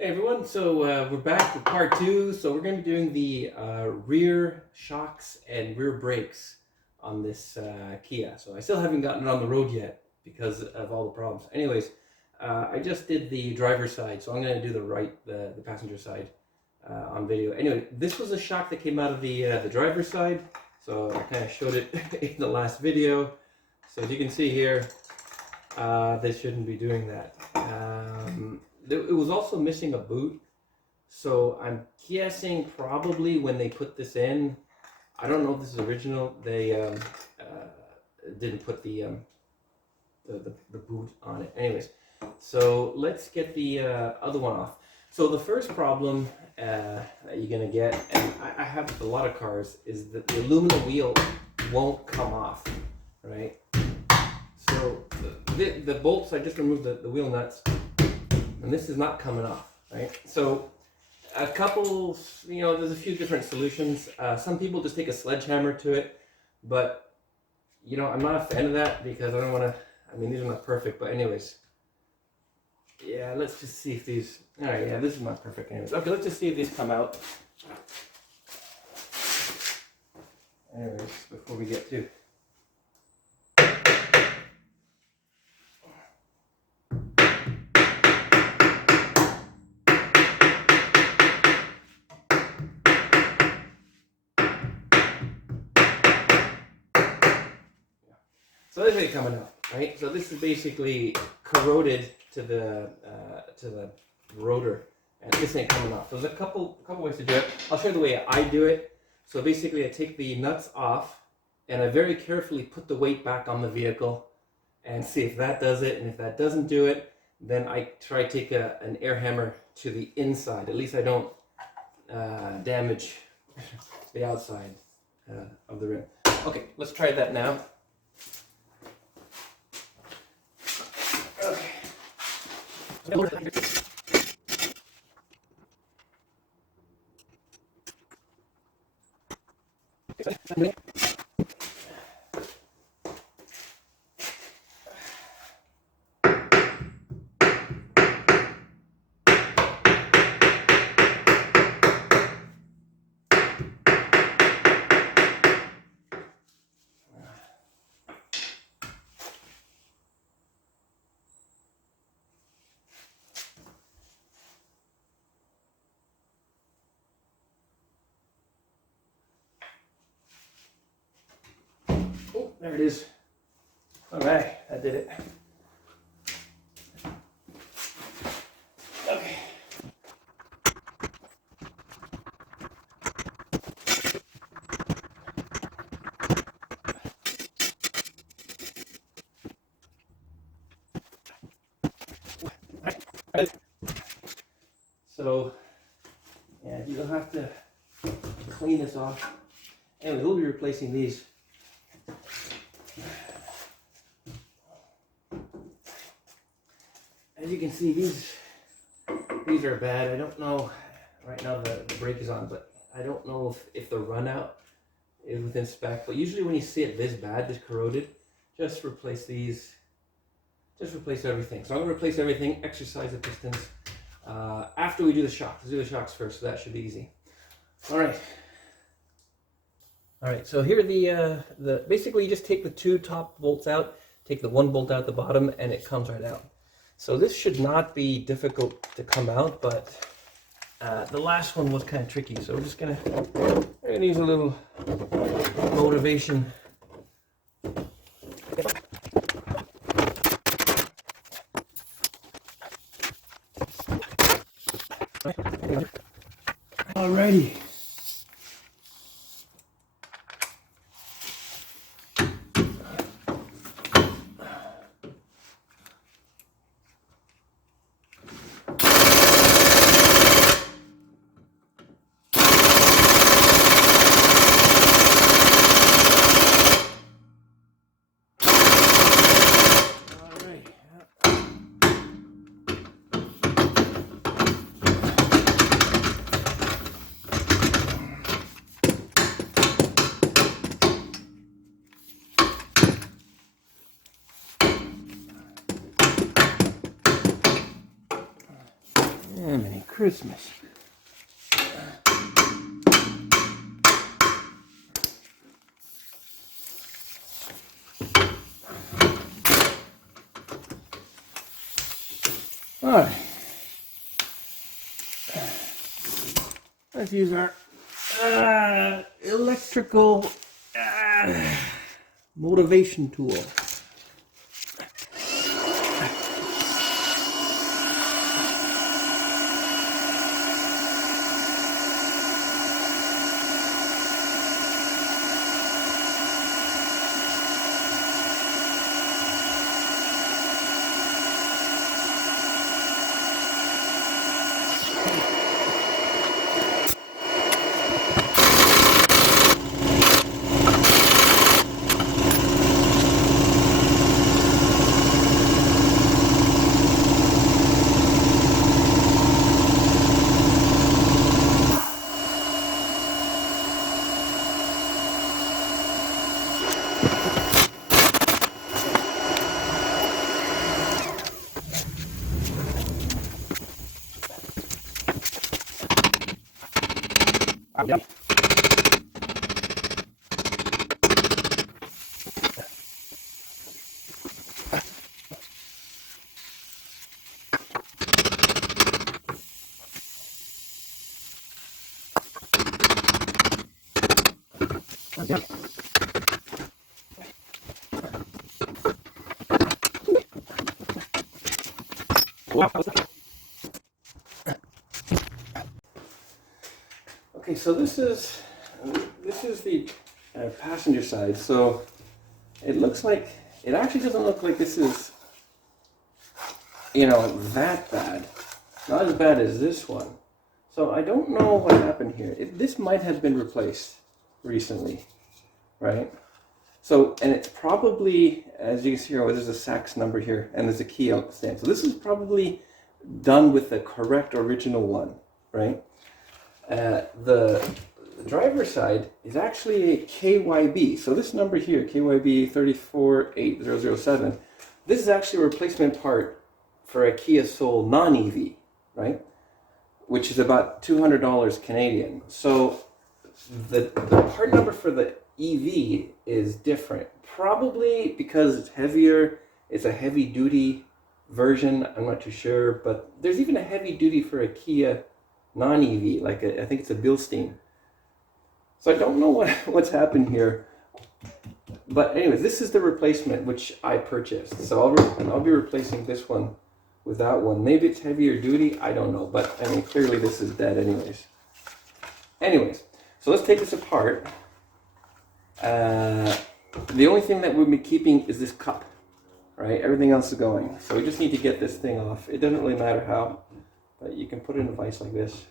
Hey everyone, so we're back with part two. So we're going to be doing the rear shocks and rear brakes on this Kia. So I still haven't gotten it on the road yet because of all the problems. Anyways, I just did the driver's side, so I'm going to do the passenger side on video. Anyway, this was a shock that came out of the driver's side. So I kind of showed it in the last video. So as you can see here, this shouldn't be doing that. It was also missing a boot, so I'm guessing probably when they put this in, I don't know if this is original, they didn't put the boot on it. Anyways, so let's get the other one off. So the first problem that you're gonna get, and I have a lot of cars, is that the aluminum wheel won't come off, right? So the bolts, I just removed the wheel nuts, and this is not coming off, right? So a couple, there's a few different solutions. Some people just take a sledgehammer to it, but I'm not a fan of that because I don't want to, these are not perfect, but anyways. Yeah, let's just see if these, all right, yeah, this is not perfect anyways. Okay, let's just see if these come out. Anyways, before we get to. So this is coming out, right? So this is basically corroded to the rotor, and this ain't coming off. So there's a couple ways to do it. I'll show you the way I do it. So basically, I take the nuts off, and I very carefully put the weight back on the vehicle, and see if that does it. And if that doesn't do it, then I try to take an air hammer to the inside. At least I don't damage the outside of the rim. Okay, let's try that now. Oh, there it is. All right, I did it. Okay. So, yeah, you'll have to clean this off. Anyway, we'll be replacing these. As you can see, these are bad. I don't know, right now the brake is on, but I don't know if the run out is within spec. But usually when you see it this bad, this corroded, just replace these, just replace everything. So I'm gonna replace everything, exercise the pistons, after we do the shocks. Let's do the shocks first, so that should be easy. All right, so here are the basically you just take the two top bolts out, take the one bolt out the bottom, and it comes right out. So this should not be difficult to come out, but the last one was kind of tricky. So we're just gonna use a little motivation. Alrighty. Christmas. All right. Let's use our electrical motivation tool. Yeah. Wow. Okay, so this is the passenger side. So it looks like, it actually doesn't look like this is, that bad. Not as bad as this one. So I don't know what happened here. This might have been replaced recently, right? So, and it's probably, as you can see here, there's a Sachs number here, and there's a key on the stand. So this is probably done with the correct original one, right? The driver's side is actually a KYB. So this number here, KYB 348007, this is actually a replacement part for a Kia Soul non-EV, right? Which is about $200 Canadian. So the part number for the EV is different. Probably because it's heavier, it's a heavy duty version, I'm not too sure, but there's even a heavy duty for a Kia non-EV, like I think it's a Bilstein. So I don't know what's happened here. But anyways, this is the replacement which I purchased. So I'll be replacing this one with that one. Maybe it's heavier duty, I don't know, but I mean clearly this is dead anyways. Anyways, so let's take this apart. The only thing that we'll be keeping is this cup, right? Everything else is going. So we just need to get this thing off. It doesn't really matter how, but you can put it in a vise like this.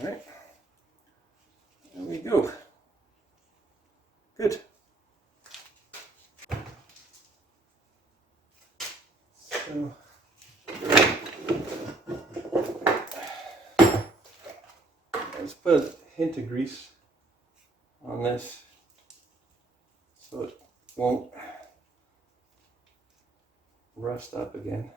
Alright, there we go. Good. So, let's put a hint of grease on this so it won't rust up again.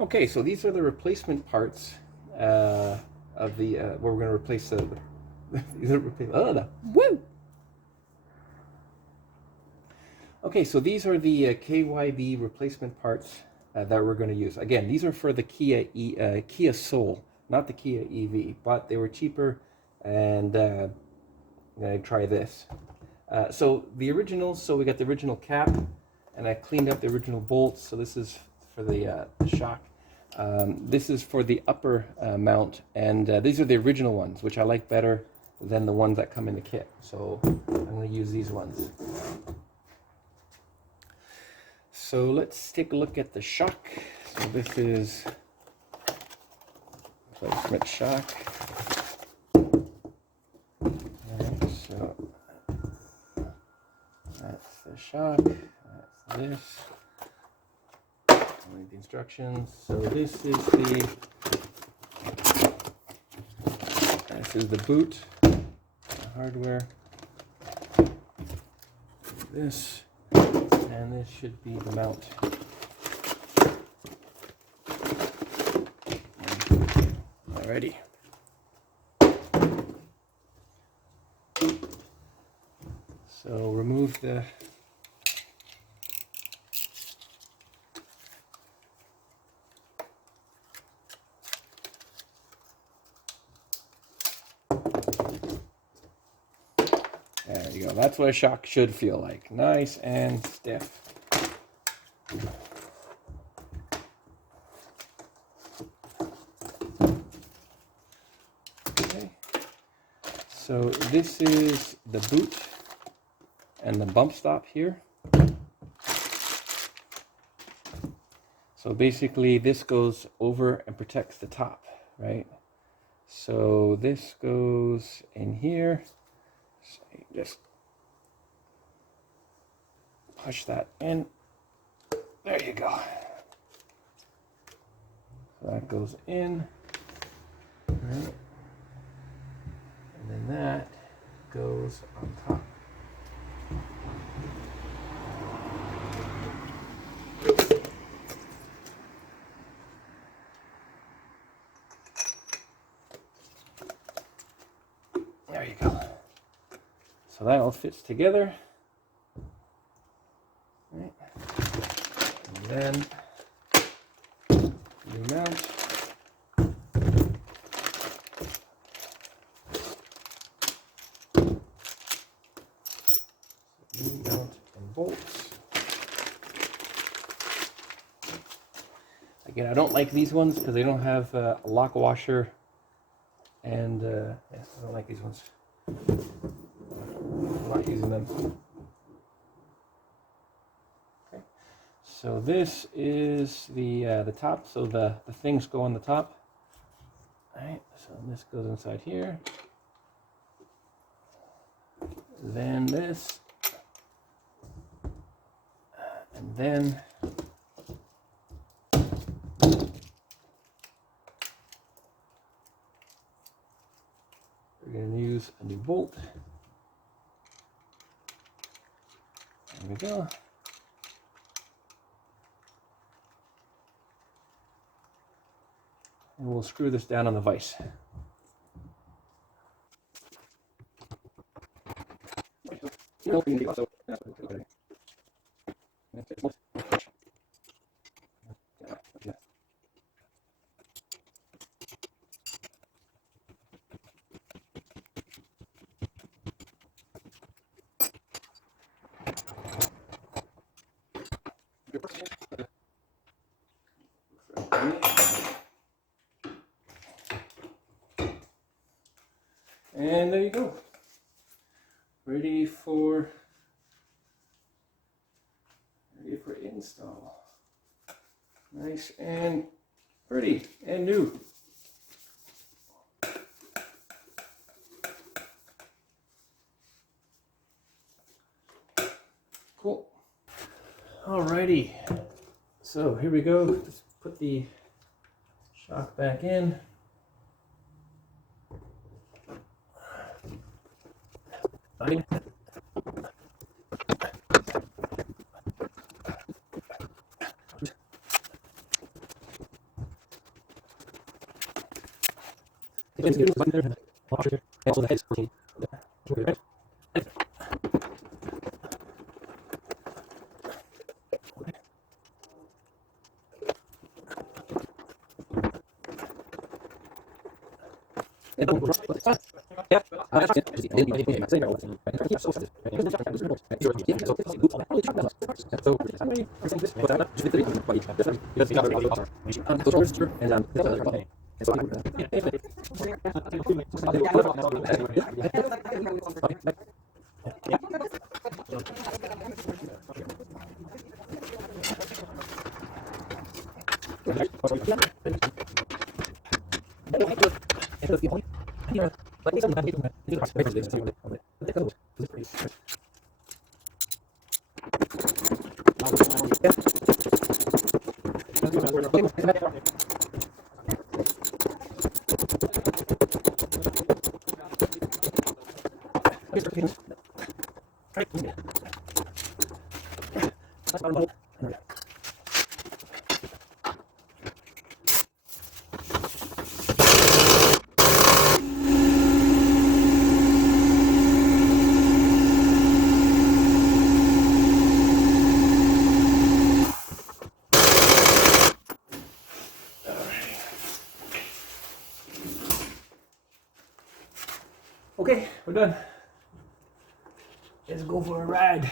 Okay, so these are the replacement parts of the where we're going to replace the. Woo! Okay, so these are the KYB replacement parts that we're going to use. Again, these are for the Kia Soul, not the Kia EV, but they were cheaper, and I'm going to try this. So the originals, so we got the original cap, and I cleaned up the original bolts. So this is for the shock. This is for the upper mount, and these are the original ones, which I like better than the ones that come in the kit. So I'm going to use these ones. So let's take a look at the shock. So this is replacement shock. Alright, so that's the shock. That's this. Read the instructions. So this is the boot, the hardware. This. And this should be the mount. Alrighty. So remove the There you go. That's what a shock should feel like. Nice and stiff. Okay. So this is the boot and the bump stop here. So basically this goes over and protects the top, right? So this goes in here. So you just push that in. There you go. So that goes in. Right. And then that goes on top. There you go. So that all fits together. Right. And then you mount. New mount and bolts. Again, I don't like these ones because they don't have a lock washer, and yeah, I don't like these ones. I'm not using them. Okay. So this is the top. So the things go on the top. All right. So this goes inside here. Then this, and then we're going to use a new bolt. There we go. And we'll screw this down on the vise. And there you go. Ready for install. Nice and pretty and new. Cool. Alrighty. So here we go. Just put the shock back in. Also the head's working. Okay, we're done. Let's go for a ride.